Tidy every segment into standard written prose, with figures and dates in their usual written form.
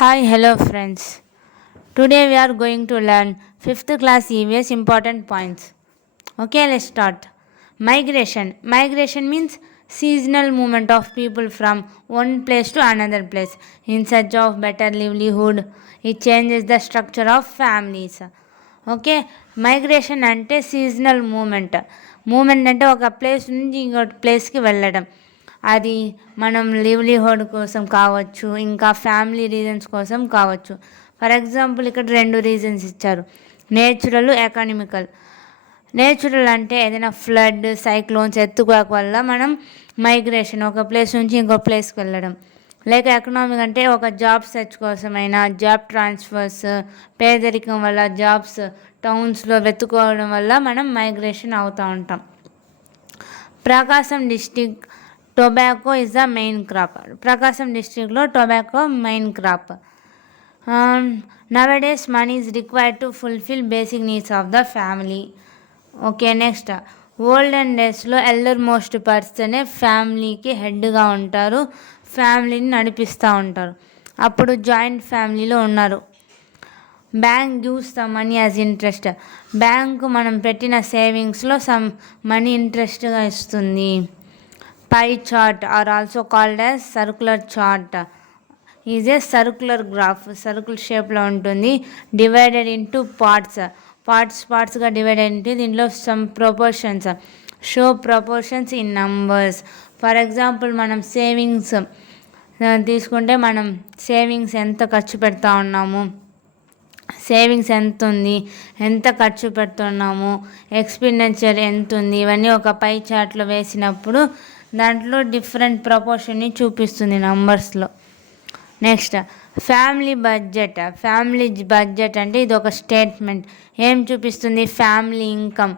Hi, hello friends. Today we are going to learn 5th class EVS important points. Okay, let's start. Migration. Migration means seasonal movement of people from one place to another place in search of better livelihood. It changes the structure of families. Okay, migration అంటే seasonal moment అంటే ఒక place నుంచి ఇంకొక ప్లేస్కి వెళ్ళడం. అది మనం livelihood కోసం కావచ్చు, ఇంకా ఫ్యామిలీ రీజన్స్ కోసం కావచ్చు. ఫర్ ఎగ్జాంపుల్ ఇక్కడ 2 రీజన్స్ ఇచ్చారు, నేచురల్, ఎకనామికల్. నేచురల్ అంటే ఏదైనా ఫ్లడ్, సైక్లోన్స్, ఎర్త్‌క్వేక్ వల్ల మనం మైగ్రేషన్, ఒక ప్లేస్ నుంచి ఇంకో ప్లేస్కి వెళ్ళడం. లేక ఎకనామిక్ అంటే ఒక జాబ్ సెర్చ్ కోసమైనా, జాబ్ ట్రాన్స్ఫర్స్, పేదరికం వల్ల జాబ్స్ టౌన్స్లో వెతుక్కోవడం వల్ల మనం మైగ్రేషన్ అవుతూ ఉంటాం. Prakasam district tobacco is the main crop. ప్రకాశం డిస్టిక్లో tobacco main crop. Nowadays money is required to fulfil basic needs of the family. Okay, next. Olden డేస్లో ఎల్డర్ మోస్ట్ పర్సనే ఫ్యామిలీకి హెడ్గా ఉంటారు, ఫ్యామిలీని నడిపిస్తూ ఉంటారు. అప్పుడు జాయింట్ ఫ్యామిలీలో ఉన్నారు. Bank gives the money as interest. Bank మనం పెట్టిన సేవింగ్స్లో సమ్ మనీ ఇంట్రెస్ట్గా ఇస్తుంది. Pie chart are also called as circular chart is a circular graph. Circle షేప్లో ఉంటుంది. డివైడెడ్ ఇంటూ పార్ట్స్గా డివైడ్ అయింది. దీంట్లో some proportions show proportions in numbers. For example మనం సేవింగ్స్ తీసుకుంటే మనం సేవింగ్స్ ఎంత ఖర్చు పెడతా ఉన్నాము, సేవింగ్స్ ఎంత ఉంది, ఎంత ఖర్చు పెడుతున్నాము, ఎక్స్పెండిచర్ ఎంత ఉంది, ఇవన్నీ ఒక పై చార్ట్లో వేసినప్పుడు దాంట్లో డిఫరెంట్ ప్రపోర్షన్ని చూపిస్తుంది నంబర్స్లో. నెక్స్ట్, ఫ్యామిలీ బడ్జెట్ అంటే ఇది ఒక స్టేట్మెంట్. ఏం చూపిస్తుంది? ఫ్యామిలీ ఇన్కమ్,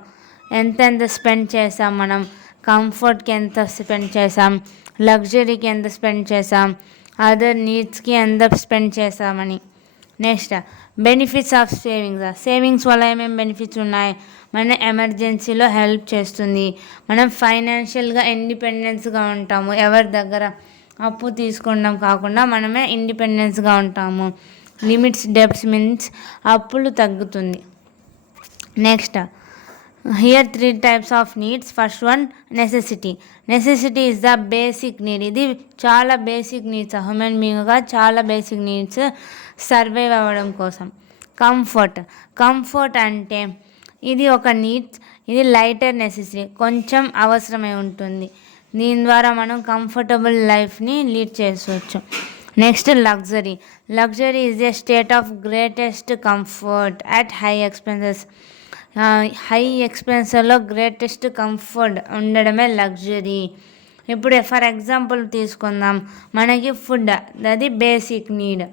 ఎంతెంత స్పెండ్ చేసాం మనం, కంఫర్ట్కి ఎంత స్పెండ్ చేసాం, లగ్జరీకి ఎంత స్పెండ్ చేసాం, అదర్ నీడ్స్కి ఎంత స్పెండ్ చేసామని. నెక్స్ట్, బెనిఫిట్స్ ఆఫ్ సేవింగ్స్ వల్ల ఏమేమి బెనిఫిట్స్ ఉన్నాయి? మన ఎమర్జెన్సీలో హెల్ప్ చేస్తుంది, మనం ఫైనాన్షియల్గా ఇండిపెండెన్స్గా ఉంటాము, ఎవరి దగ్గర అప్పు తీసుకుంటాం కాకుండా మనమే ఇండిపెండెన్స్గా ఉంటాము. లిమిట్స్ డెబ్ట్స్ మీన్స్ అప్పులు తగ్గుతుంది. Next, here 3 types of needs. First one, necessity is the basic need. ఇది చాలా బేసిక్ నీడ్స్, హ్యూమన్ బీయింగ్గా చాలా బేసిక్ నీడ్స్ సర్వైవ్ అవ్వడం కోసం. కంఫర్ట్ అంటే ఇది ఒక నీడ్స్, ఇది లైటర్ నెసెసిటీ, కొంచెం అవసరమై ఉంటుంది. దీని ద్వారా మనం కంఫర్టబుల్ లైఫ్ని లీడ్ చేసుకోవచ్చు. Next, luxury is a state of greatest comfort at high ఎక్స్పెన్స్లో గ్రేటెస్ట్ కంఫర్ట్ ఉండడమే లగ్జరీ. ఇప్పుడు ఫర్ ఎగ్జాంపుల్ తీసుకుందాం, మనకి ఫుడ్ అది బేసిక్ నీడ్,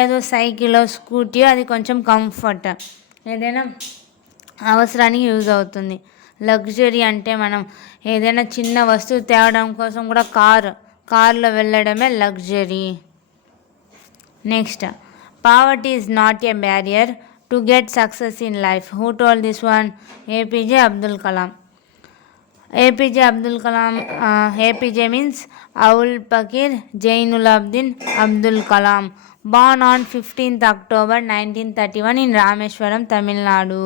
ఏదో సైకిలో స్కూటీయో అది కొంచెం కంఫర్ట్, ఏదైనా అవసరానికి యూజ్ అవుతుంది. లగ్జరీ అంటే మనం ఏదైనా చిన్న వస్తువు తేవడం కోసం కూడా కార్లో వెళ్ళడమే luxury. Next, poverty is not a barrier to get success in life. Who told this one? APJ Abdul Kalam. APJ means Avul Pakir Jainulabdeen Abdul Kalam, born on 15th October 1931 in Rameshwaram, Tamil Nadu.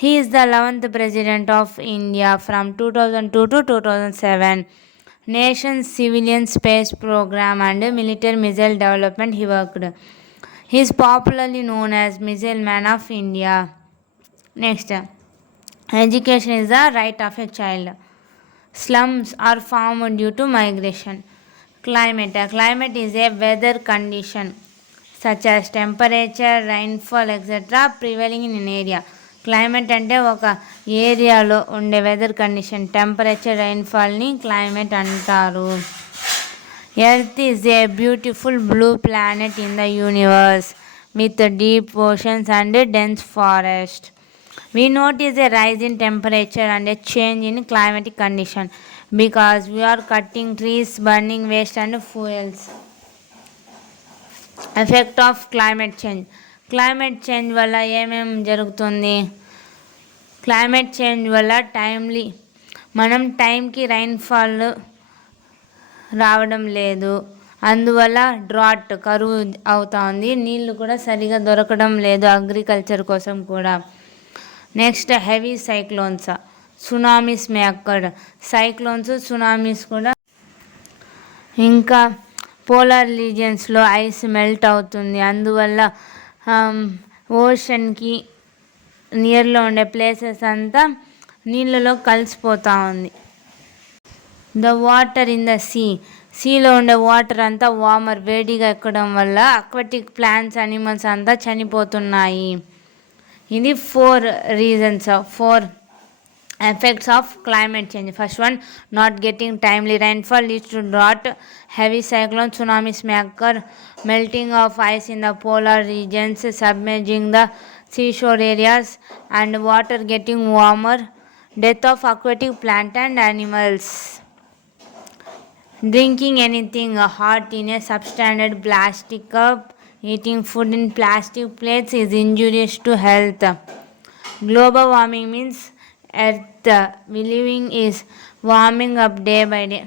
He is the 11th President of India from 2002 to 2007. Nation's civilian space program and military missile development he worked. He is popularly known as Missile Man of India. Next, education is the right of a child. Slums are formed due to migration. Climate is a weather condition such as temperature, rainfall, etc. prevailing in an area. Climate అంటే ఒక ఏరియాలో ఉండే weather condition, temperature, రైన్ఫాల్ని climate అంటారు. Earth is a beautiful blue planet in the universe with deep oceans and dense forest. We notice a rise in temperature and a change in climatic condition because we are cutting trees, burning waste and fuels. Effect of climate change. Climate change వల్ల ఏమేమి జరుగుతుంది? Climate change వల్ల మనం టైంకి rainfall రావడం లేదు, అందువల్ల drought కరువు అవుతా ఉంది. నీళ్లు కూడా సరిగా దొరకడం లేదు అగ్రికల్చర్ కోసం కూడా. నెక్స్ట్ హెవీ సైక్లోన్స్, సునామీస్ మే అక్కడ్. సైక్లోన్స్, సునామీస్ కూడా. ఇంకా పోలార్ రీజియన్స్లో ఐస్ మెల్ట్ అవుతుంది, అందువల్ల ఓషన్కి నియర్లో ఉండే ప్లేసెస్ అంతా నీళ్ళలో కలిసిపోతూ ఉంది. ద వాటర్ ఇన్ ద సీలో ఉండే వాటర్ అంతా వార్మర్, వేడిగా ఎక్కడం వల్ల అక్వాటిక్ ప్లాంట్స్, అనిమల్స్ అంతా చనిపోతున్నాయి. ఇది 4 reasons, 4 effects of climate change. First one, not getting timely rainfall leads to drought. Heavy cyclones, tsunamis may occur. Melting of ice in the polar regions, submerging the seashore areas, and water getting warmer. Death of aquatic plant and animals. Drinking anything hot in a substandard plastic cup, eating food in plastic plates is injurious to health. Global warming means earth we living is warming up day by day.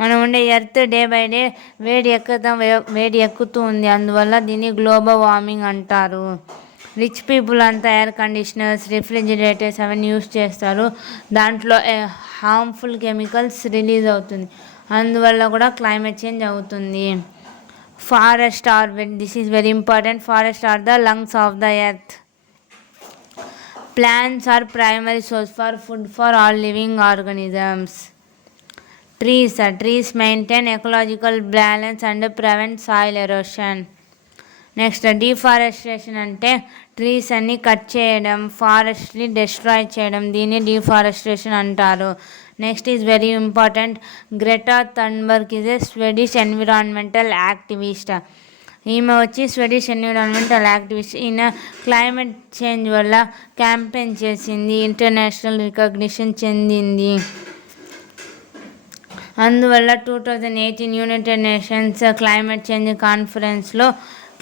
మనం ఉండే earth day by day వేడి ఎక్కుతూ ఉంది, అందువల్ల దీన్ని global warming అంటారు. Rich people అంతా air conditioners, refrigerators అవన్నీ యూస్ చేస్తారు, దాంట్లో హార్మ్ఫుల్ కెమికల్స్ రిలీజ్ అవుతుంది, అందువల్ల కూడా క్లైమేట్ చేంజ్ అవుతుంది. Forest are this is very important. Forest are the lungs of the earth. Plants are primary source for food for all living organisms. Trees maintain ecological balance and prevent soil erosion. Next deforestation అంటే trees అన్ని cut చేయడం, ఫారెస్ట్ని destroy చేయడం, దీన్ని deforestation అంటారు. Next is very important. Greta Thunberg is a Swedish environmental activist. ఈమె వచ్చి Swedish environmental activist. ఈయన క్లైమేట్ చేంజ్ వల్ల క్యాంపెయిన్ చేసింది, ఇంటర్నేషనల్ రికగ్నిషన్ చెందింది. అందువల్ల 2018 యునైటెడ్ నేషన్స్ క్లైమేట్ చేంజ్ కాన్ఫరెన్స్లో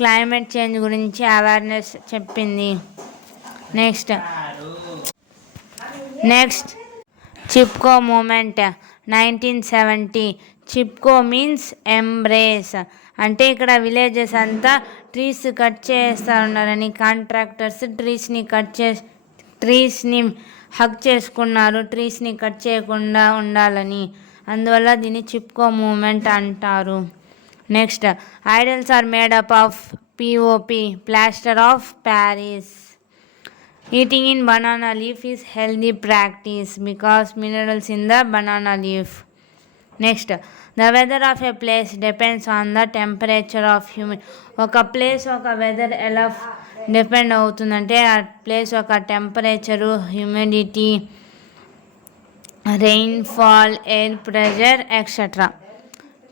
క్లైమేట్ చేంజ్ గురించి అవేర్నెస్ చెప్పింది. Next Chipko movement 1970. Chipko means embrace, అంటే ఇక్కడ విలేజెస్ అంతా ట్రీస్ కట్ చేస్తూ ఉన్నారని కాంట్రాక్టర్స్ ట్రీస్ని హక్ చేసుకున్నారు, ట్రీస్ని కట్ చేయకుండా ఉండాలని, అందువల్ల దీన్ని చిప్కో మూమెంట్ అంటారు. Next idols are made up of POP, plaster of Paris. Eating in banana leaf is healthy practice because minerals in the banana leaf. Next the weather of a place depends on the temperature of humid. ఒక place ఒక weather ఎలా depend అవుతుందంటే ఆ place ఒక temperature, humidity, rainfall, air pressure, etc.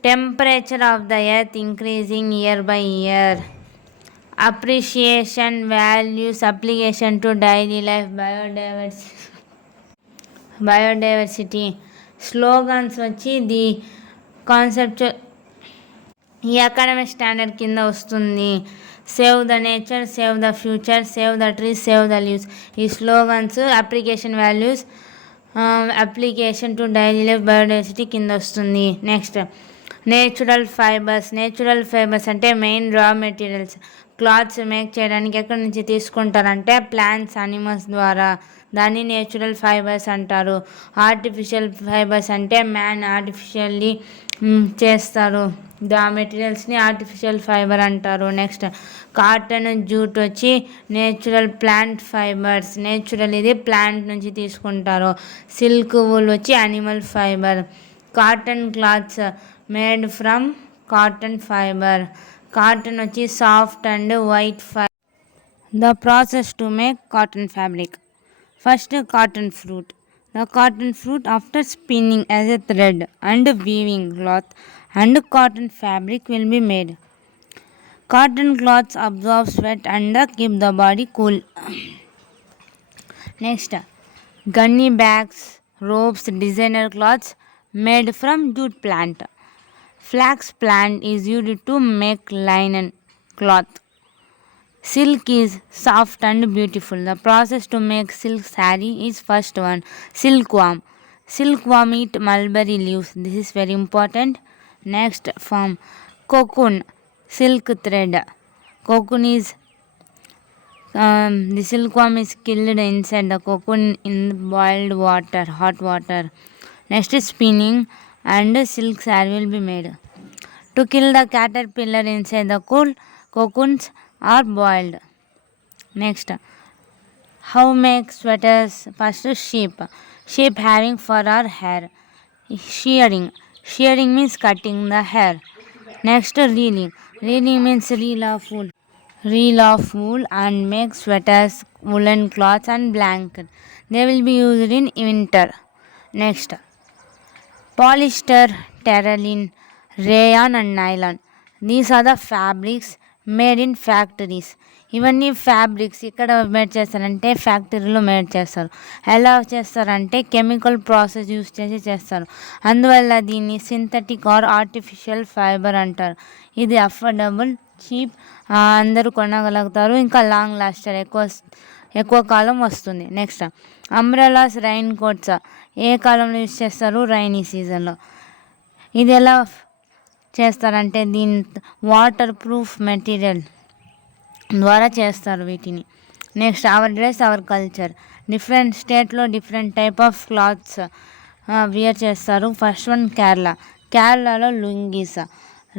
Temperature of the earth increasing year by year. Appreciation, values, application to daily life, biodiversity. Slogans వచ్చి the concept ఈ academic standard కింద వస్తుంది. Save the nature, save the future, save the trees, save the leaves. ఈ slogans application values, application to daily life, biodiversity కింద వస్తుంది. Next natural fibres అంటే main raw materials. Clothes make చేయడానికి ఎక్కడి నుంచి తీసుకుంటారంటే ప్లాంట్స్, అనిమల్స్ ద్వారా, దాన్ని నేచురల్ ఫైబర్స్ అంటారు. ఆర్టిఫిషియల్ ఫైబర్స్ అంటే మ్యాన్ ఆర్టిఫిషియల్లీ చేస్తారు, దా మెటీరియల్స్ని ఆర్టిఫిషియల్ ఫైబర్ అంటారు. నెక్స్ట్ కాటన్, జూట్ వచ్చి నేచురల్ ప్లాంట్ ఫైబర్స్, నేచురల్ ఇది ప్లాంట్ నుంచి తీసుకుంటారు. సిల్క్, వూల్ వచ్చి animal fibre. Cotton clothes made from cotton fibre. Cotton వచ్చి soft and white fibre. The process to make cotton fabric. First cotton fruit. The cotton fruit after spinning as a thread and weaving cloth and cotton fabric will be made. Cotton cloths absorb sweat and keep the body cool. Next, gunny bags, ropes, designer cloths made from jute plant. Flax plant is used to make linen cloth. Silk is soft and beautiful. The process to make silk saree is first one, silkworm. Silkworm eat mulberry leaves. This is very important. Next, form Cocoon, silk thread. Cocoon is the silkworm is killed inside the cocoon in boiled water, hot water. Next is spinning, and silk saree will be made. To kill the caterpillar inside the cocoons are boiled. Next, how make sweaters? First, sheep. Sheep having fur or hair. Shearing. Shearing means cutting the hair. Next, reeling. Reeling means reel of wool and make sweaters, woolen cloths and blanket. They will be used in winter. Next, polyester, terraline, rayon and nylon. These are the fabrics made in factories. ఇవన్నీ fabrics ఇక్కడ made చేస్తారంటే ఫ్యాక్టరీలో made చేస్తారు. ఎలా చేస్తారంటే chemical process use చేసి చేస్తారు. అందువల్ల దీన్ని సింథటిక్ ఆర్ ఆర్టిఫిషియల్ ఫైబర్ అంటారు. ఇది అఫోర్డబుల్, చీప్, అందరూ కొనగలుగుతారు, ఇంకా లాంగ్ లాస్టర్, ఎక్కువ కాలం వస్తుంది. నెక్స్ట్, అంబ్రెలాస్, రైన్ కోట్స్ ఏ కాలంలో యూస్ చేస్తారు? రైనీ సీజన్లో. ఇది ఎలా చేస్తారంటే దీని వాటర్ ప్రూఫ్ మెటీరియల్ ద్వారా చేస్తారు వీటిని. Next, our dress our culture. Different స్టేట్లో different type of clothes wear చేస్తారు. ఫస్ట్ వన్ కేరళలో లుంగీస్,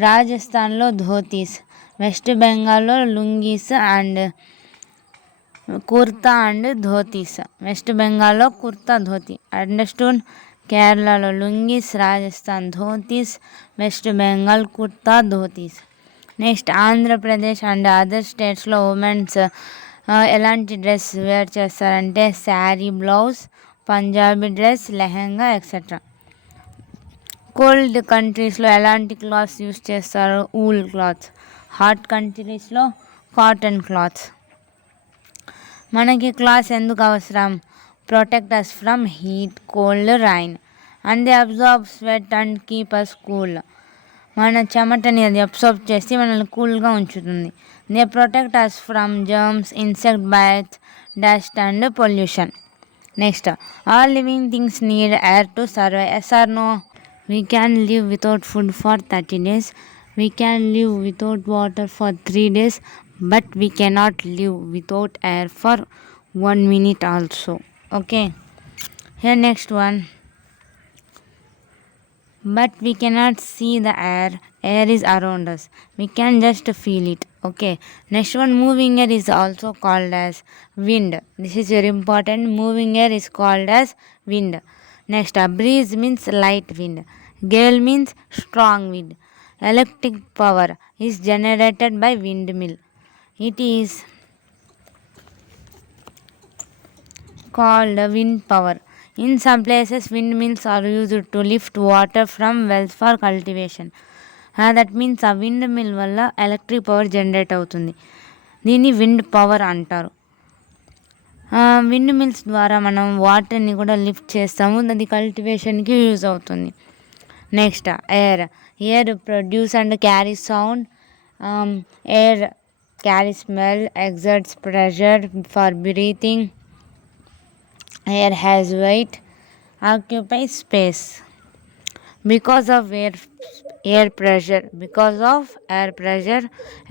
రాజస్థాన్లో ధోతీస్, వెస్ట్ బెంగాల్లో లుంగీస్ అండ్ కుర్తా అండ్ ధోతీస్. వెస్ట్ బెంగాల్లో కుర్తా, ధోతి. అండర్స్టూడ్? కేరళలో lungis, Rajasthan dhotis, West Bengal kurta, dhotis. Next, Andhra Pradesh and other స్టేట్స్లో ఉమెన్స్ ఎలాంటి డ్రెస్ వేర్ చేస్తారంటే sari, blouse, Punjabi dress, lehenga etcetera. Cold కంట్రీస్లో ఎలాంటి క్లాత్స్ యూస్ చేస్తారు? Wool clothes. హాట్ కంట్రీస్లో కాటన్ క్లాత్స్. మనకి క్లాత్స్ ఎందుకు అవసరం? Protect us from heat, cold, rain, and they absorb sweat and keep us cool. మన చెమటని అది అబ్జర్వ్ చేసి మనల్ని కూల్గా ఉంచుతుంది. They protect us from germs, insect bites, dust and pollution. Next, all living things need air to survive. Yes or no? We can live without food for 30 days. We can live without water for 3 days, but we cannot live without air for 1 minute also. Okay. Here next one. But we cannot see the air. Air is around us. We can just feel it. Okay. Next one, moving air is also called as wind. This is very important. Moving air is called as wind. Next, a breeze means light wind. Gale means strong wind. Electric power is generated by windmill. It is called wind power. In some places, windmills are used to lift water from wells for cultivation. That means a windmill వల్ల electric power generate అవుతుంది. దీన్ని wind power అంటారు. Wind mills ద్వారా మనం వాటర్ని కూడా lift చేస్తాము. అది కల్టివేషన్కి యూజ్ అవుతుంది. Next, air produce and carry sound. Air carry smell, exerts pressure for breathing. Air has weight, occupies space. Because of air pressure,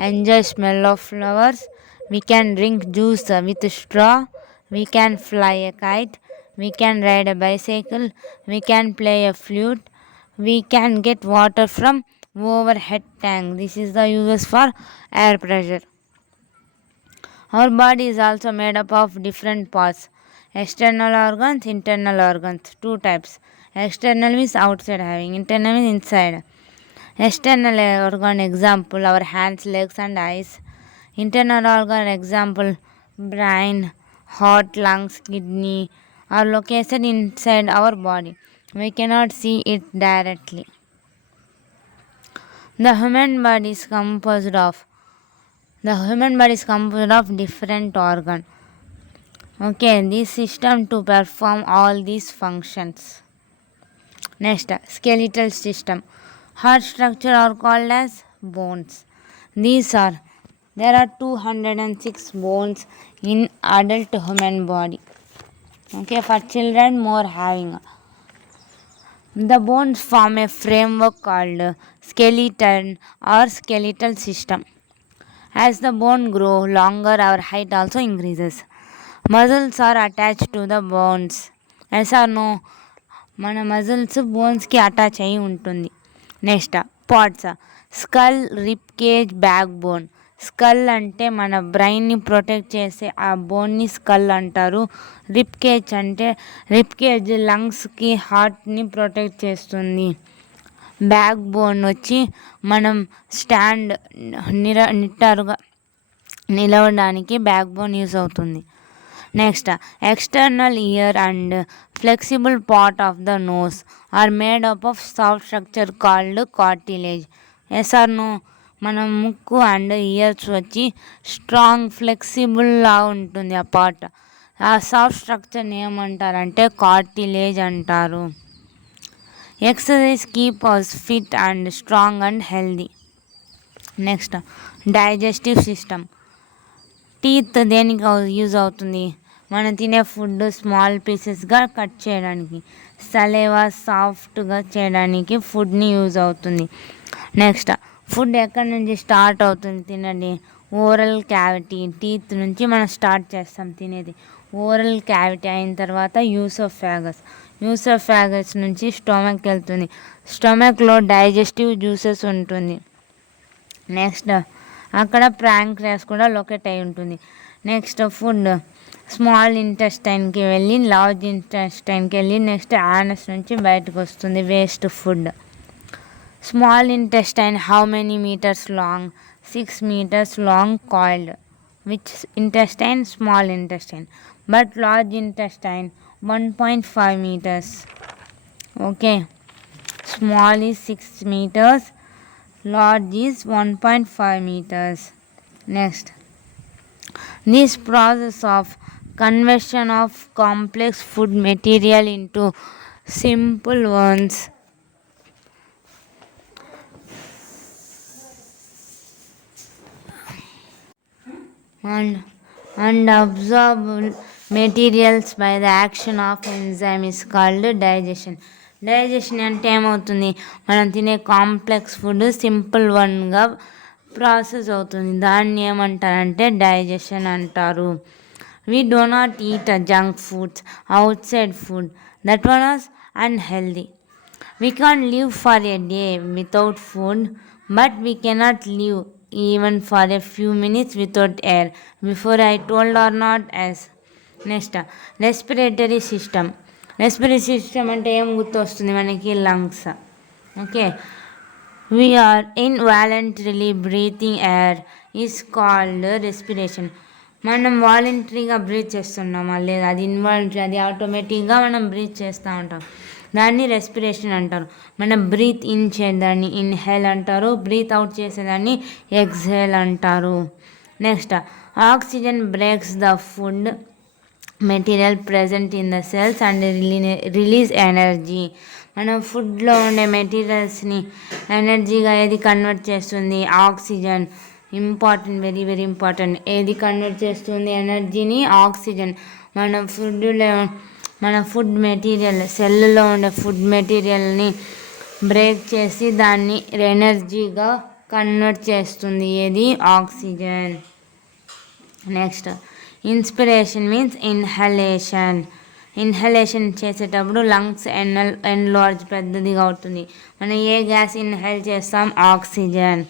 enjoy smell of flowers. We can drink juice with straw. We can fly a kite. We can ride a bicycle. We can play a flute. We can get water from overhead tank. This is the uses for air pressure. Our body is also made up of different parts. External organs, internal organs. 2 types. External means outside having. Internal means inside. External organ example, our hands, legs and eyes. Internal organ example, brain, heart, lungs, kidney are located inside our body. We cannot see it directly. The human body is composed of different organs. Okay, this system to perform all these functions. Next, skeletal system. Heart structure are called as bones. There are 206 bones in adult human body. Okay, for children more having. The bones form a framework called skeleton or skeletal system. As the bone grows longer, our height also increases. Muscles are attached to the bones. Yes or no? మన muscles బోన్స్కి attach అయి ఉంటుంది. Next parts skull, rib cage, backbone. Skull అంటే మన బ్రెయిన్ని protect చేసే ఆ బోన్ని skull అంటారు. రిప్ కేజ్ అంటే రిప్ కేజ్ లంగ్స్కి, హార్ట్ని ప్రొటెక్ట్ చేస్తుంది. బ్యాక్ బోన్ వచ్చి మనం స్టాండ్ నిటారుగా నిలవడానికి బ్యాక్ బోన్ యూస్ అవుతుంది. Next external ear and flexible part of the nose are made up of soft structure called cartilage. Yes or no? మన ముక్కు అండ్ ఇయర్స్ వచ్చి స్ట్రాంగ్ ఫ్లెక్సిబుల్లా ఉంటుంది ఆ పార్ట్. ఆ సాఫ్ట్ స్ట్రక్చర్ని ఏమంటారంటే కార్టిలేజ్ అంటారు. Exercise keep us fit and strong and healthy. Next digestive system. Teeth దేనికి యూజ్ అవుతుంది? మనం తినే ఫుడ్ స్మాల్ పీసెస్గా కట్ చేయడానికి, సలేవా సాఫ్ట్గా చేయడానికి ఫుడ్ని యూజ్ అవుతుంది. నెక్స్ట్ ఫుడ్ ఎక్కడి నుంచి స్టార్ట్ అవుతుంది తినండి? Oral cavity. టీత్ నుంచి మనం స్టార్ట్ చేస్తాం తినేది. ఓరల్ క్యావిటీ అయిన తర్వాత యూసోఫాగస్ నుంచి స్టొమక్ వెళ్తుంది. స్టొమక్లో డైజెస్టివ్ జ్యూసెస్ ఉంటుంది. నెక్స్ట్ అక్కడ ప్యాంక్రియాస్ కూడా లొకేట్ అయి ఉంటుంది. నెక్స్ట్ ఫుడ్ స్మాల్ ఇంటెస్టైన్కి వెళ్ళి లార్జ్ ఇంటెస్టైన్కి వెళ్ళి నెక్స్ట్ యానస్ నుంచి బయటకు వస్తుంది waste food. Small intestine how many metres long? 6 meters long called which intestine? Small intestine. But large intestine 1.5 meters. Okay, small is 6 meters, large is 1.5 meters. Next, this process of conversion of complex food material into simple ones and absorbable materials by the action of enzyme is called digestion. Digestion అంటే ఏమవుతుంది? మనం తినే complex food simple వన్గా process అవుతుంది. దాన్ని ఏమంటారంటే digestion అంటారు. We do not eat junk foods, outside food. That one is unhealthy. We can't live for a day without food, but we cannot live even for a few minutes without air. Before I told or not? As next, respiratory system. Respiratory system అంటే ఏం గుర్తొస్తుంది మనకి? Lungs. Okay, we are involuntarily breathing air is called respiration. మనం వాలంటరీగా breath చేస్తున్నామా లేదా? అది involuntary, అది ఆటోమేటిక్గా మనం బ్రీత్ చేస్తూ ఉంటాం. దాన్ని రెస్పిరేషన్ అంటారు. మనం బ్రీత్ ఇన్ చేసేదాన్ని ఇన్హేల్ అంటారు, బ్రీత్ అవుట్ చేసేదాన్ని ఎక్స్హేల్ అంటారు. Next oxygen breaks the food material present in the cells and release energy. మనం ఫుడ్లో ఉండే మెటీరియల్స్ని ఎనర్జీగా ఏది కన్వర్ట్ చేస్తుంది? Oxygen. Important, very very important. ఏది కన్వర్ట్ చేస్తుంది ఎనర్జీని? ఆక్సిజన్. మన ఫుడ్ మెటీరియల్, సెల్లో ఉండే ఫుడ్ మెటీరియల్ని బ్రేక్ చేసి దాన్ని ఎనర్జీగా కన్వర్ట్ చేస్తుంది. ఏది? Oxygen. Next inspiration means inhalation. Inhalation చేసేటప్పుడు లంగ్స్ ఎన్లార్జ్, పెద్దదిగా అవుతుంది. మనం ఏ గ్యాస్ ఇన్హేల్ చేస్తాం? ఆక్సిజన్.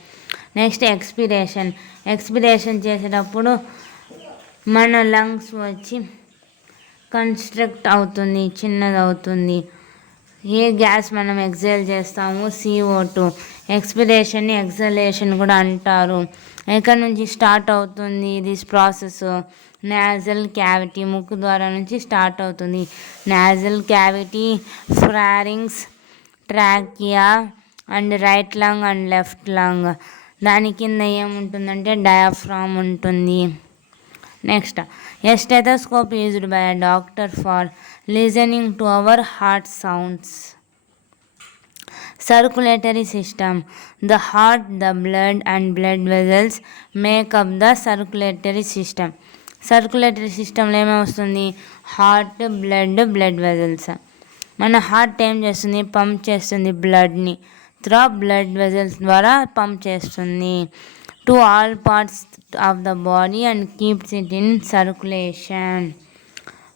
Next expiration. ఎక్స్పిరేషన్ చేసేటప్పుడు మన లంగ్స్ వచ్చి కన్స్ట్రక్ట్ అవుతుంది, చిన్నది అవుతుంది. ఏ గ్యాస్ మనం ఎక్సైల్ చేస్తాము? CO2. ఎక్స్పిరేషన్ని ఎక్సలేషన్ కూడా అంటారు. ఎక్కడి నుంచి స్టార్ట్ అవుతుంది దిస్ ప్రాసెస్? నాజల్ క్యావిటీ, ముక్కు ద్వారా నుంచి స్టార్ట్ అవుతుంది. Nasal cavity, pharynx, trachea and right lung and left lung. దాని కింద ఏముంటుందంటే డయాఫ్రామ్ ఉంటుంది. Next a stethoscope used by a doctor for listening to our heart sounds. Circulatory system. The heart, the blood and blood vessels make up the circulatory system. Circulatory సిస్టంలో ఏమేమి వస్తుంది? Heart, blood vessels. మన heart ఏం చేస్తుంది, pump చేస్తుంది బ్లడ్ని through blood vessels ద్వారా pump చేస్తుంది to all parts of the body and keeps it in circulation.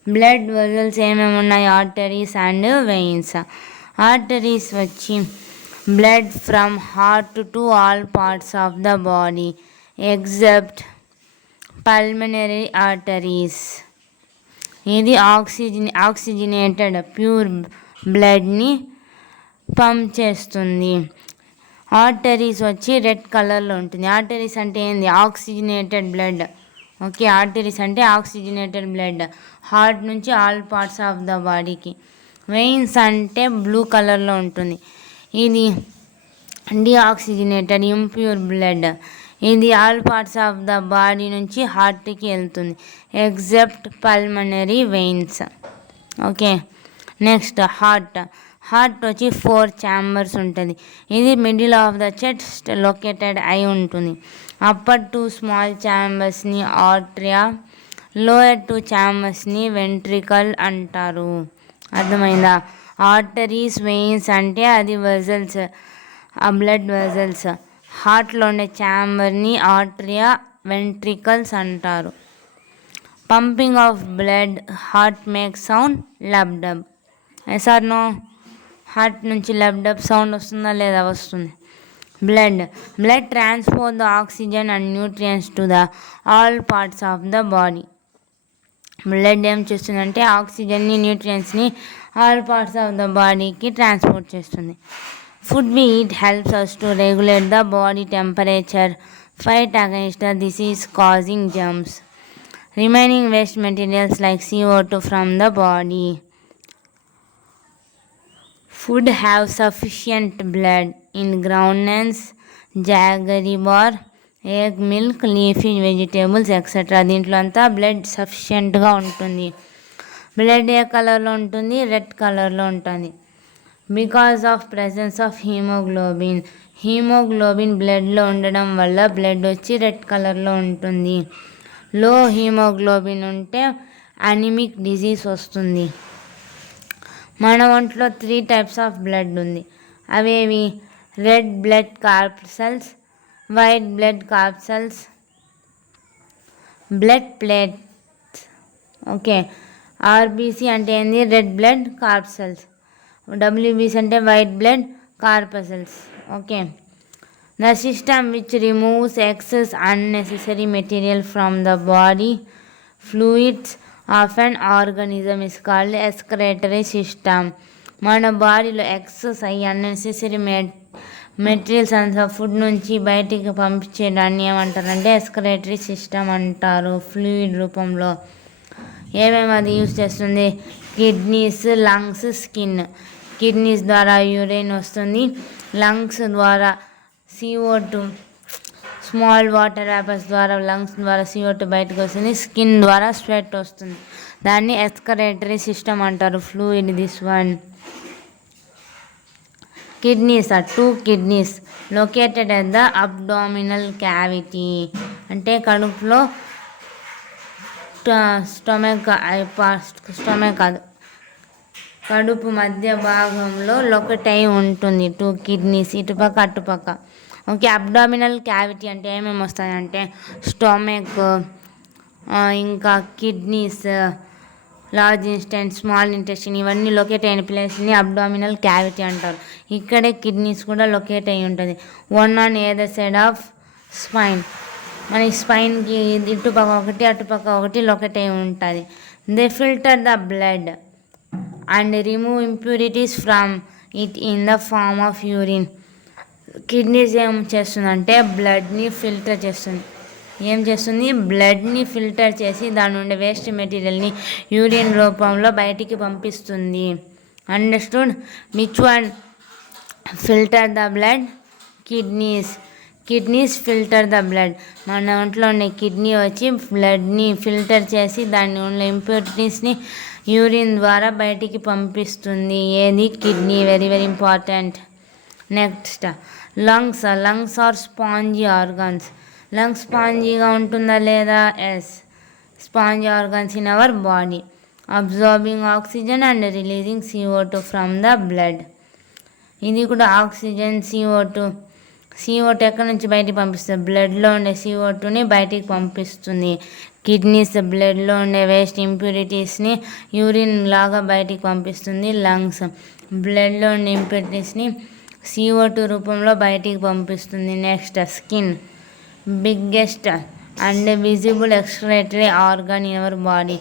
Blood vessels ఏమేమి ఉన్నాయి, ఆర్టరీస్ అండ్ వెయిన్స్. ఆర్టరీస్ వచ్చి blood from heart to all parts of the body except pulmonary arteries. ఇది oxygenated pure బ్లడ్ని pump చేస్తుంది. Arteries వచ్చి red కలర్లో ఉంటుంది. Arteries అంటే ఏంది, ఆక్సిజనేటెడ్ బ్లడ్. ఓకే, ఆర్టరీస్ అంటే ఆక్సిజనేటెడ్ బ్లడ్ హార్ట్ నుంచి ఆల్ పార్ట్స్ ఆఫ్ ద బాడీకి. వెయిన్స్ అంటే బ్లూ కలర్లో ఉంటుంది. ఇది డిఆక్సిజనేటెడ్ ఇంప్యూర్ బ్లడ్. ఇది all parts of the body నుంచి హార్ట్కి వెళ్తుంది except pulmonary veins. Okay, next heart వచ్చి 4 ఛాంబర్స్ ఉంటుంది. ఇది middle of the chest located అయి ఉంటుంది. అప్పర్ 2 స్మాల్ ఛాంబర్స్ని ఆర్ట్రియా, లోయర్ 2 ఛాంబర్స్ని వెంట్రికల్ అంటారు. అర్థమైందా? ఆర్టరీస్, వెయిన్స్ అంటే అది వెజల్స్, ఆ బ్లడ్ వెజల్స్. హార్ట్లో ఉండే ఛాంబర్ని ఆర్ట్రియా, వెంట్రికల్స్ అంటారు. Pumping of blood heart make sound lub dub. Yes or no? Heart నుంచి లబ్ డబ్ సౌండ్ వస్తుందా లేదా? వస్తుంది. Blood transport the oxygen and nutrients to the all parts of the body. Blood ఏం చేస్తుందంటే ఆక్సిజన్ని, న్యూట్రియంట్స్ని all parts of the బాడీకి transport చేస్తుంది. Food we eat helps us to regulate the body temperature, fight against the disease-causing germs, remaining waste materials like CO2 from the body. Food have sufficient blood in groundnuts, jaggery bar, egg, milk, leafy vegetables, etc. దీంట్లో అంతా blood సఫిషియెంట్గా ఉంటుంది. Blood ఏ కలర్లో ఉంటుంది? Red కలర్లో ఉంటుంది. Because of presence of haemoglobin బ్లడ్లో ఉండడం వల్ల బ్లడ్ వచ్చి రెడ్ కలర్లో ఉంటుంది. లో హీమోగ్లోబిన్ ఉంటే అనిమిక్ డిజీజ్ వస్తుంది. మన ఒంట్లో 3 టైప్స్ ఆఫ్ బ్లడ్ ఉంది. అవేవి? Red blood corpuscles, white blood corpuscles, blood platelets. Okay, RBC అంటే ఏంది? Red blood corpuscles. WBC అంటే white blood corpuscles. Okay, the system which removes excess unnecessary material from the body fluids of an organism is called excretory system. మన బాడీలో excess అయ్యి unnecessary materials అంతా food నుంచి బయటికి పంపించేదాన్ని ఏమంటారంటే ఎక్స్క్రేటరీ సిస్టమ్ అంటారు. Fluid రూపంలో ఏమేమి అది యూజ్ చేస్తుంది? Kidneys, lungs, skin. కిడ్నీస్ ద్వారా యూరిన్ వస్తుంది, లంగ్స్ ద్వారా CO2, స్మాల్ వాటర్ వేపర్స్ ద్వారా లంగ్స్ ద్వారా CO2 బయటకు వస్తుంది, స్కిన్ ద్వారా స్వెట్ వస్తుంది. దాన్ని ఎక్స్క్రేటరీ సిస్టమ్ అంటారు. Fluid this one. Kidneys are 2 kidneys located at the abdominal cavity. అంటే కడుపులో స్టొమక్ కాదు, కడుపు మధ్య భాగంలో లొకేట్ అయి ఉంటుంది 2 కిడ్నీస్, ఇటుపక్క అటుపక్క. ఓకే, అబ్డామినల్ క్యావిటీ అంటే ఏమేమి వస్తాయంటే స్టొమక్, ఇంకా kidneys, large intestine, small intestine, ఇవన్నీ లొకేట్ అయిన ప్లేస్ని అబ్డామినల్ క్యావిటీ అంటారు. ఇక్కడే కిడ్నీస్ కూడా లొకేట్ అయి ఉంటుంది. 1 on either side of spine. మన స్పైన్కి ఇటుపక్క ఒకటి, అటుపక్క ఒకటి లొకేట్ అయి ఉంటుంది. They filter the blood and remove impurities from it in the form of urine. Kidneys ఏం చేస్తుందంటే బ్లడ్ని ఫిల్టర్ చేస్తుంది. బ్లడ్ని ఫిల్టర్ చేసి దాని నుండి వేస్ట్ మెటీరియల్ని యూరిన్ రూపంలో బయటికి పంపిస్తుంది. Understood? Which one filter the blood? Kidneys filter the blood. మన ఒంట్లో ఉండే కిడ్నీ వచ్చి బ్లడ్ని ఫిల్టర్ చేసి దాని ఉన్న ఇంప్యూరిటీస్ని యూరిన్ ద్వారా బయటికి పంపిస్తుంది. ఏది? Kidney. Very very important. Next lungs are spongy organs. Lungs స్పాంజీగా ఉంటుందా లేదా? Yes, spongy organs in our body. Absorbing oxygen and releasing CO2 from the blood. ఇది కూడా ఆక్సిజన్ CO2 ఎక్కడి నుంచి బయటికి పంపిస్తుంది? బ్లడ్లో ఉండే CO2ని బయటికి పంపిస్తుంది. కిడ్నీస్ బ్లడ్లో ఉండే వేస్ట్ ఇంప్యూరిటీస్ని యూరిన్ లాగా బయటికి పంపిస్తుంది. లంగ్స్ బ్లడ్లో ఉండే ఇంప్యూరిటీస్ని CO2 రూపంలో బయటికి పంపిస్తుంది. Next skin biggest and visible excretory organ in our body.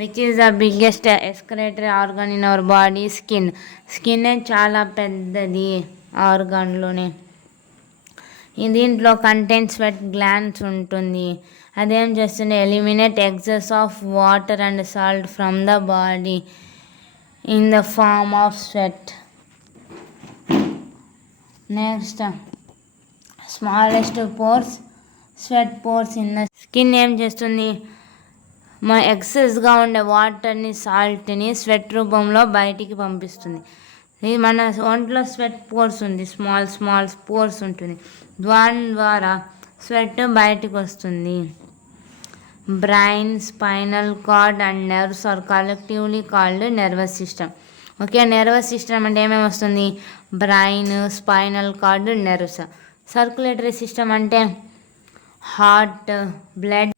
Which is the biggest excretory organ in our body? Skin చాలా పెద్దది ఆర్గాన్లోనే. దీంట్లో కంటెంట్ స్వెట్ గ్లాండ్స్ ఉంటుంది. అదేం చేస్తుంది? Eliminate excess of water and salt from the body in the form of sweat. Next smallest pores sweat pores in the skin ఏం చేస్తుంది? మన ఎక్సెస్గా ఉండే వాటర్ని సాల్ట్ని స్వెట్ రూపంలో బయటికి పంపిస్తుంది. ఇది మన ఒంట్లో స్వెట్ పోర్స్ ఉంది, స్మాల్ పోర్స్ ఉంటుంది. దాని ద్వారా స్వెట్ బయటకు వస్తుంది. Brain, spinal cord and nerves are collectively called nervous system. Okay, nervous system అంటే ఏమేమి వస్తుంది? Brain, spinal cord, nerves. Circulatory system అంటే heart, blood.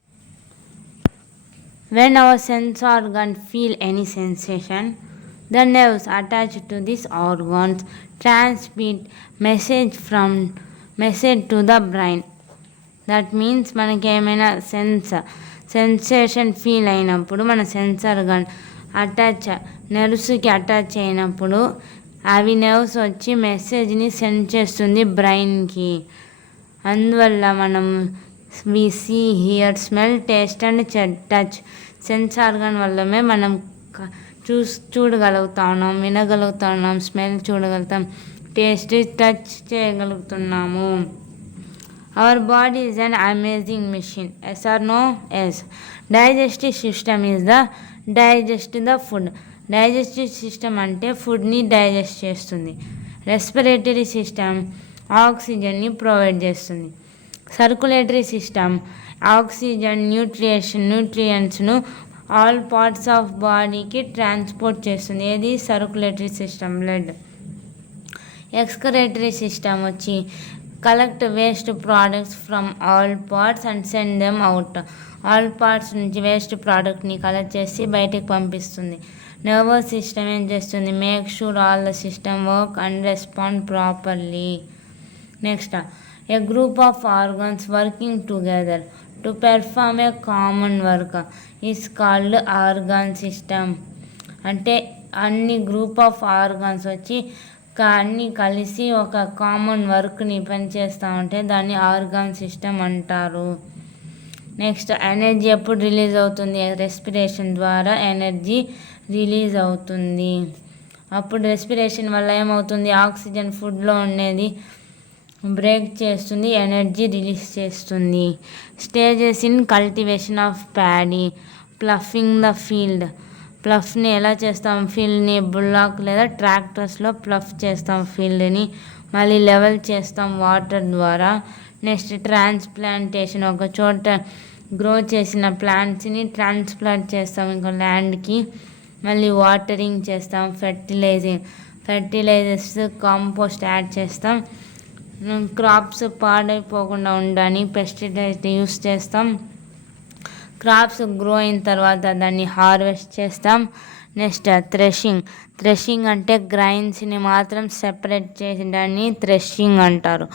When our sense organ feel any sensation, the nerves attached to these organs transmit message to the brain. That means మనకి ఏమైనా sensation feel అయినప్పుడు మన sense organ నెర్వ్స్కి attach అయినప్పుడు అవి nerves వచ్చి మెసేజ్ని send చేస్తుంది బ్రెయిన్కి. అందువల్ల మనం we see, hear, smell, taste and touch sense organ వల్లమే మనం చూడగలుగుతున్నాం, వినగలుగుతున్నాం, స్మెల్ చూడగలుగుతాం, టేస్ట్ టచ్ చేయగలుగుతున్నాము. Our body is an amazing machine. Yes or no? Yes. Digestive system is the food. Digestive system అంటే ఫుడ్ని డైజెస్ట్ చేస్తుంది. రెస్పిరేటరీ సిస్టమ్ ఆక్సిజన్ని ప్రొవైడ్ చేస్తుంది. సర్క్యులేటరీ సిస్టమ్ ఆక్సిజన్, న్యూట్రియంట్స్ను ఆల్ పార్ట్స్ ఆఫ్ బాడీకి ట్రాన్స్పోర్ట్ చేస్తుంది. ఏది? Circulatory system, blood. Excretory system వచ్చి collect waste products from all parts and send them out. All parts నుంచి వేస్ట్ ప్రోడక్ట్ని కలెక్ట్ చేసి బయటకు పంపిస్తుంది. నర్వస్ సిస్టమ్ ఏం చేస్తుంది? Make sure all the system work and respond properly. Next a group of organs working together to perform a common work is called organ system. అంటే అన్ని group of organs వచ్చి అన్నీ కలిసి ఒక కామన్ వర్క్ని పనిచేస్తూ ఉంటే దాన్ని ఆర్గాన్ సిస్టమ్ అంటారు. నెక్స్ట్ ఎనర్జీ ఎప్పుడు రిలీజ్ అవుతుంది? రెస్పిరేషన్ ద్వారా ఎనర్జీ రిలీజ్ అవుతుంది. అప్పుడు రెస్పిరేషన్ వల్ల ఏమవుతుంది? ఆక్సిజన్ ఫుడ్లో ఉండేది బ్రేక్ చేస్తుంది, ఎనర్జీ రిలీజ్ చేస్తుంది. Stages in cultivation of paddy. Ploughing the field. ప్లఫ్ని ఎలా చేస్తాం? ఫీల్డ్ని బుల్లాక్ లేదా ట్రాక్టర్స్లో ప్లఫ్ చేస్తాం ఫీల్డ్ని. మళ్ళీ లెవెల్ చేస్తాం వాటర్ ద్వారా. Next transplantation. ఒక చోట గ్రో చేసిన ప్లాంట్స్ని ట్రాన్స్ప్లాంట్ చేస్తాం ఇంకో ల్యాండ్కి. మళ్ళీ వాటరింగ్ చేస్తాం. ఫెర్టిలైజర్స్, కాంపోస్ట్ యాడ్ చేస్తాం. క్రాప్స్ పాడైపోకుండా ఉండడానికి పెస్టిసైడ్స్ యూస్ చేస్తాం. క్రాప్స్ గ్రో అయిన తర్వాత దాన్ని హార్వెస్ట్ చేస్తాం. నెక్స్ట్ థ్రెషింగ్ అంటే గ్రైన్స్ని మాత్రం సెపరేట్ చేసి దాన్ని థ్రెషింగ్ అంటారు.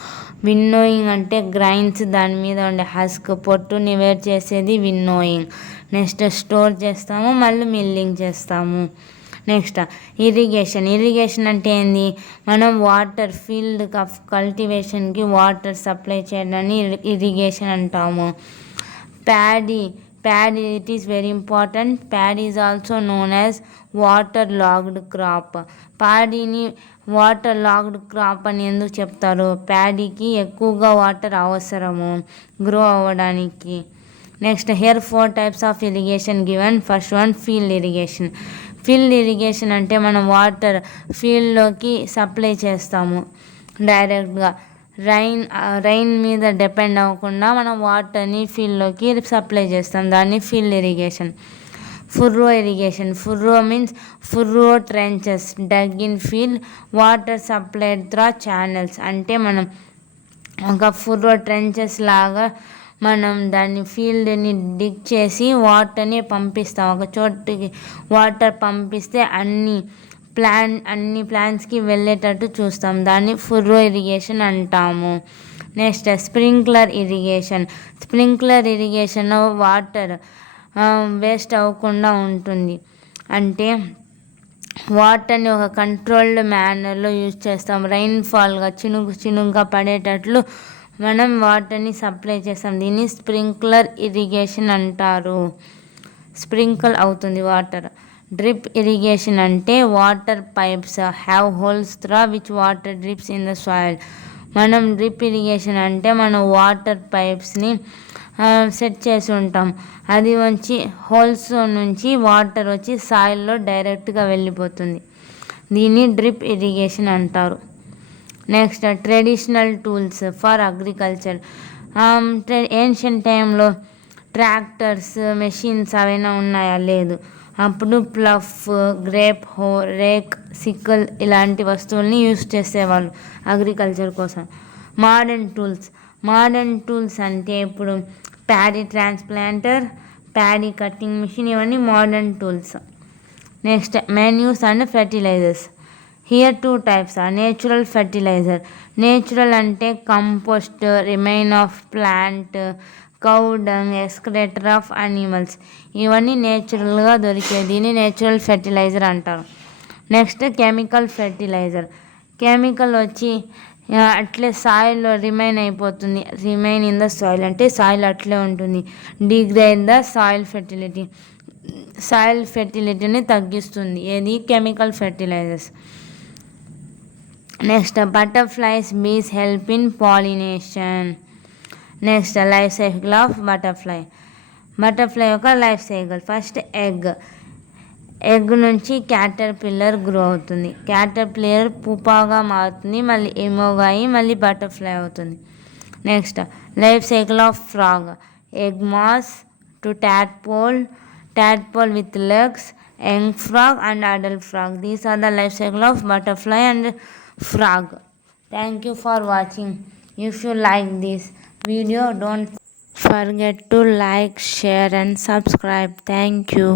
విన్నోయింగ్ అంటే గ్రైన్స్ దాని మీద ఉండే హస్క్ పొట్టుని వేరు చేసేది విన్నోయింగ్. నెక్స్ట్ స్టోర్ చేస్తాము, మళ్ళీ మిల్లింగ్ చేస్తాము. నెక్స్ట్ ఇరిగేషన్ అంటే ఏంది? మనం వాటర్ ఫీల్డ్ కల్టివేషన్కి వాటర్ సప్లై చేయడాన్ని ఇరిగేషన్ అంటాము. Paddy it is very important. Paddy is also known as water logged crop. ప్యాడీని వాటర్ లాగ్డ్ క్రాప్ అని ఎందుకు చెప్తారు? ప్యాడీకి ఎక్కువగా వాటర్ అవసరము గ్రో అవ్వడానికి. Next here 4 types of irrigation given. First one field irrigation. Field irrigation అంటే మనం వాటర్ ఫీల్డ్లోకి సప్లై చేస్తాము డైరెక్ట్గా. రైన్ మీద డిపెండ్ అవ్వకుండా మనం వాటర్ని ఫీల్డ్లోకి సప్లై చేస్తాం, దాన్ని field irrigation. Furrow irrigation. Furrow means furrow trenches dug in field, water supplied through channels. అంటే మనం ఒక ఫుర్రో ట్రెంచెస్ లాగా మనం దాన్ని ఫీల్డ్ని డిగ్ చేసి వాటర్ని పంపిస్తాం. ఒక చోటుకి వాటర్ పంపిస్తే అన్ని ప్లాంట్స్కి వెళ్ళేటట్టు చూస్తాం. దాన్ని ఫుర్రో ఇరిగేషన్ అంటాము. Next sprinkler irrigation. Sprinkler irrigation water waste అవ్వకుండా ఉంటుంది. అంటే వాటర్ని ఒక కంట్రోల్డ్ మేనర్లో యూజ్ చేస్తాం. రైన్ఫాల్గా చినుకుగా పడేటట్లు మనం వాటర్ని సప్లై చేస్తాం. దీన్ని స్ప్రింక్లర్ ఇరిగేషన్ అంటారు. స్ప్రింకిల్ అవుతుంది వాటర్. డ్రిప్ ఇరిగేషన్ అంటే water pipes have holes through which water drips in the soil. మనం డ్రిప్ ఇరిగేషన్ అంటే మనం వాటర్ పైప్స్ని సెట్ చేసి ఉంటాం. అది వచ్చి హోల్స్ నుంచి వాటర్ వచ్చి సాయిల్లో డైరెక్ట్గా వెళ్ళిపోతుంది. దీన్ని డ్రిప్ ఇరిగేషన్ అంటారు. Next traditional tools for agriculture. Ancient టైంలో ట్రాక్టర్స్ మెషిన్స్ అవైనా ఉన్నాయా? లేదు. అప్పుడు ప్లఫ్, గ్రేప్ హో, రేక్, సిక్కల్ ఇలాంటి వస్తువుల్ని యూజ్ చేసేవాళ్ళు అగ్రికల్చర్ కోసం. మోడర్న్ టూల్స్ అంటే ఇప్పుడు paddy transplanter, paddy cutting machine, ఇవన్నీ modern tools. Next manures and fertilizers. Here 2 types are natural fertilizer. Natural అంటే compost, remain of plant, cow dung, excreta of animals. ఇవన్నీ నేచురల్గా దొరికేది. దీన్ని నేచురల్ ఫెర్టిలైజర్ అంటారు. Next chemical fertilizer. కెమికల్ వచ్చి అట్లే సాయిల్లో రిమైన్ అయిపోతుంది. రిమైన్ ఇన్ ద సాయిల్ అంటే సాయిల్ అట్లే ఉంటుంది. డిగ్రేడ్ ద సాయిల్ ఫెర్టిలిటీని తగ్గిస్తుంది. ఏది? Chemical fertilizers. Next butterflies, bees help in pollination. Next life cycle of butterfly యొక్క లైఫ్ సైకిల్. ఫస్ట్ ఎగ్ నుంచి క్యాటర్పిల్లర్ గ్రో అవుతుంది. క్యాటర్పిల్లర్ పుపాగా మారుతుంది, మళ్ళీ ఎమోగా అయ్యి మళ్ళీ బటర్ఫ్లై అవుతుంది. Next life cycle of frog. Egg mass to tadpole with legs, young frog and adult frog. These are the life cycle of butterfly and frog. Thank you for watching. If you like this video, don't forget to like, share and subscribe. Thank you.